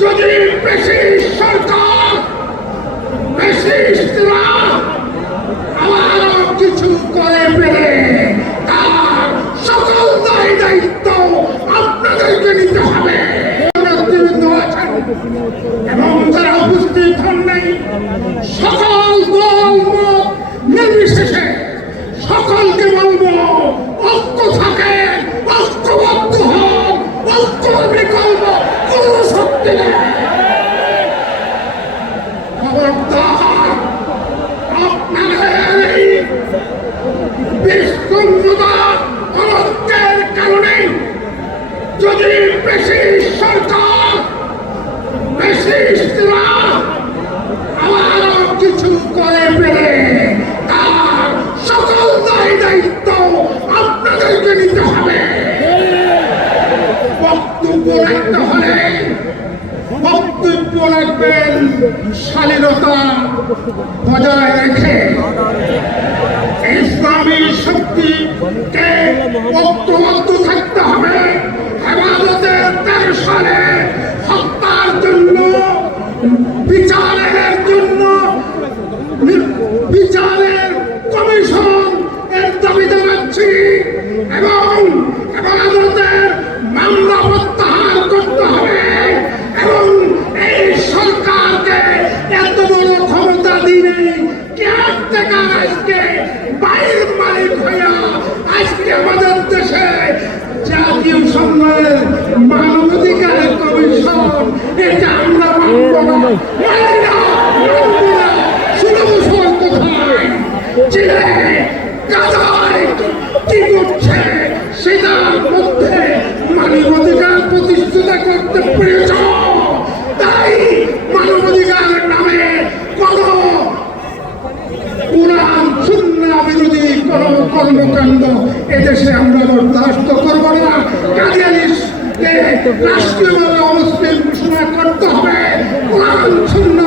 যদি ব্রিটিশ সরকার ব্রিটিশরা আবারও কিছু করে ফেলে তার সকল দায় দায়িত্ব আপনাদেরকে নিতে হবে। এবং যারা উপস্থিত হন নাই সকল দল মত নির্বিশেষে সকলকে বলবো ঐক্য থাকে, ঐক্যবদ্ধ হন, ঐক্যের বিকল্প কোন শক্তি নেই। খবরদার আপনাদের এই বিশৃঙ্খলা অনর্থের কারণে যদি ব্রিটিশ সরকার ব্রিটিশরা আবারও কিছু করে ফেলে তার সকল দায় দায়িত্ব আপনাদেরকে নিতে হবে। বক্তব্য রাখতে হলে বক্তব্য রাখবেন শালীনতা বজায় রেখে। ইসলামী শক্তিকে ঐক্যবদ্ধ থাকতে হবে। হেফাজতের 13 সালে হত্যার জন্য বিচারের জন্য বিচারের কমিশন এর দাবি জানাচ্ছি এবং হেফাজতের মামলা প্রত্যাহার করতে হবে এবং এই সরকারকে এত বড় ক্ষমতা দিনে কেয়ারটেকার আজকে বাইরের মালিক হইয়া আজকে আমাদের দেশে জাতীয় সংঘের মানবাধিকার কমিশন এটা আমরা মানব না। 16 বছর কোথায় চিনে কাদায় কি করছে সেটার মধ্যে মানবাধিকার প্রতিষ্ঠা করতে পেরেছ। তাই মানবাধিকারের নামে কোন কোরআন সুন্নাহ বিরোধী কোন কর্মকাণ্ড এদেশে আমরা বরদাস্ত করব না। কাদিয়ানীকে রাষ্ট্রীয়ভাবে অমুসলিম ঘোষণা করতে হবে। কোরআন সুন্নাহ